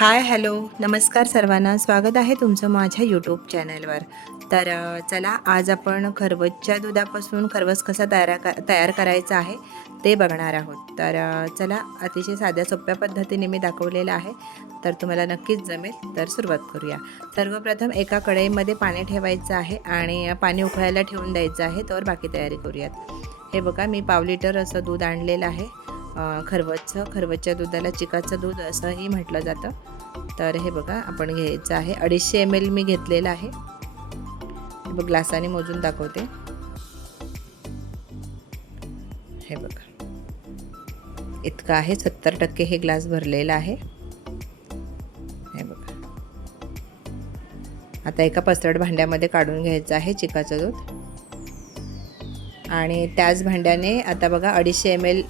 Hi hello नमस्कार सर्वांना, स्वागत आहे तुमचं माझ्या यूट्यूब चॅनलवर। तर चला आज आपण खरवसच्या दुधापासून खरवस कसा तयार करायचा आहे ते बघणार आहोत। तर चला अतिशय साध्या सोप्या पद्धतीने मी दाखवलेलं आहे, तर तुम्हाला नक्कीच जमेल। तर सुरुवात करूया। सर्वप्रथम एका कढईमध्ये पाणी ठेवायचं आहे आणि पाणी उकळायला ठेवून द्यायचं आहे, तर बाकी तयारी करूयात। हे बघा मी पाव लिटर असं दूध आणलेलं आहे। खरवसच्या दुधाला चिकाचं दूध असंही म्हटलं जातं। तर हे बघा आपण घ्यायचं आहे 250 ml मी घेतलेलं आहे। हे बघ ग्लासाने मोजून दाखवते। हे बघा इतका आहे, 70% हे ग्लास भरलेला आहे। हे बघा आता एका पसरट भांड्यामध्ये काढून घ्यायचं आहे चिकाचं दूध आणि त्याच भांड्याने आता बघा 250 ml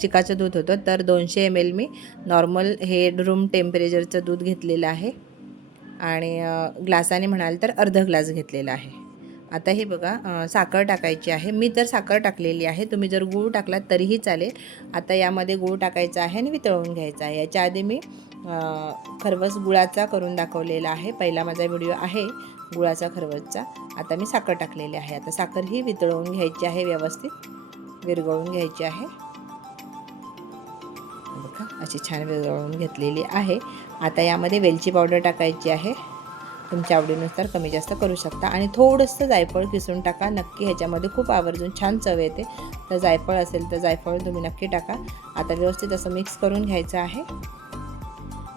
चिकाचं दूध होतं, तर 200 ml मी नॉर्मल हे रूम टेम्परेचरचं दूध घेतलेलं आहे आणि ग्लासाने म्हणाल तर अर्धा ग्लास घेतलेला आहे। आता हे बघा साखर टाकायची आहे। मी तर साखर टाकलेली आहे, तुम्ही जर गूळ टाकलात तरीही चालेल। आता यामध्ये गूळ टाकायचा आहे आणि वितळवून घ्यायचा आहे। याच्या आधी मी खरवस गुळाचा करून दाखवलेला आहे, पहिला माझा व्हिडिओ आहे गुळाचा खरवसचा। आता मी साखर टाकलेली आहे। आता साखर ही वितळवून घ्यायची आहे, व्यवस्थित विरघळून घ्यायची आहे। बघा अशी छान विरघळवून घेतलेली आहे। आता यामध्ये वेलची पावडर टाकायची आहे, तुमच्या आवडीनुसार कमी जास्त करू शकता आणि थोडंसं जायफळ किसून टाका, नक्की ह्याच्यामध्ये खूप आवर्जून छान चव येते। तर जायफळ असेल तर जायफळ तुम्ही नक्की टाका। आता व्यवस्थित असं मिक्स करून घ्यायचं आहे।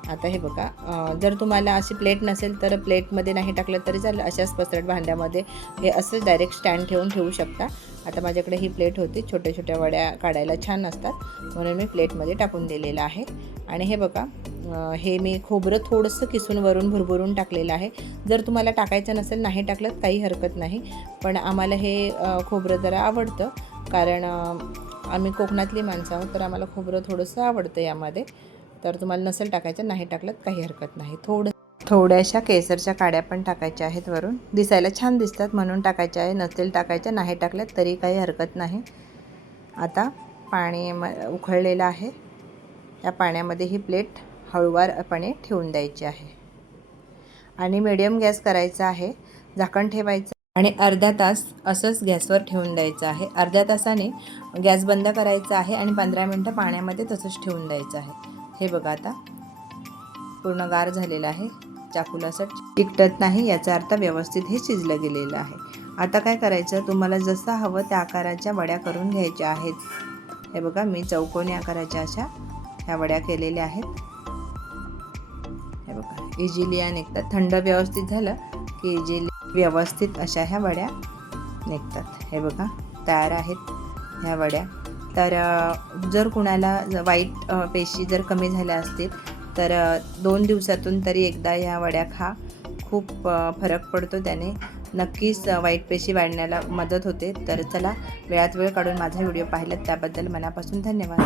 आता हे बघा जर तुम्हाला अशी प्लेट नसेल तर प्लेटमध्ये नाही टाकलं तरी चालेल, अशाच पसरट भांड्यामध्ये हे असं डायरेक्ट स्टँड ठेवून ठेवू शकता। आता माझ्याकडे ही प्लेट होती, छोट्या छोट्या वड्या काढायला छान असतात म्हणून मी प्लेटमध्ये टाकून दिलेलं आहे। आणि हे बघा हे मी खोबरं थोडंसं किसून वरून भुरभुरून टाकलेलं आहे। जर तुम्हाला टाकायचं नसेल नाही टाकलं काही हरकत नाही, पण आम्हाला हे खोबरं जरा आवडतं, कारण आम्ही कोकणातली माणसं आहोत, तर आम्हाला खोबरं थोडंसं आवडतं यामध्ये। तर तुम्हाला नसेल टाकायचं नाही टाकलं काही हरकत नाही। थोड्याशा केसरच्या काड्या पण टाकायच्या आहेत वरून, दिसायला छान दिसतात म्हणून टाकायच्या आहे। नसेल टाकायच्या नाही टाकल्यात तरी काही हरकत नाही। आता पाणी उकळलेलं आहे, या पाण्यामध्ये ही प्लेट हळूवारपणे ठेवून द्यायची आहे आणि मीडियम गॅस करायचा आहे। झाकण ठेवायचं आणि अर्धा तास असंच गॅसवर ठेवून द्यायचं आहे। अर्ध्या तासाने गॅस बंद करायचा आहे आणि 15 मिनटं पाण्यामध्ये तसंच ठेवून द्यायचं आहे। हे बघा आता पूर्ण गार झालेलं आहे, चाकूला असं चिकटत नाही, याचा अर्थ व्यवस्थित हे शिजलं गेलेलं आहे। आता काय करायचं, तुम्हाला जसं हवं त्या आकाराच्या वड्या करून घ्यायच्या आहेत। हे बघा मी चौकोनी आकाराच्या अशा ह्या वड्या केलेल्या आहेत। हे बघा इझिली या निघतात, थंड व्यवस्थित झालं की इझिली व्यवस्थित अशा ह्या वड्या निघतात। हे बघा तयार आहेत ह्या वड्या। तर जर कुणाला वाईट पेशी जर कमी झाल्या असतील तर 2 दिवसातून तरी एकदा ह्या वड्या खा, खूप फरक पडतो त्याने, नक्कीच वाईट पेशी वाढण्याला मदत होते। तर चला वेळात वेळ काढून माझा व्हिडिओ पाहिलात त्याबद्दल मनापासून धन्यवाद।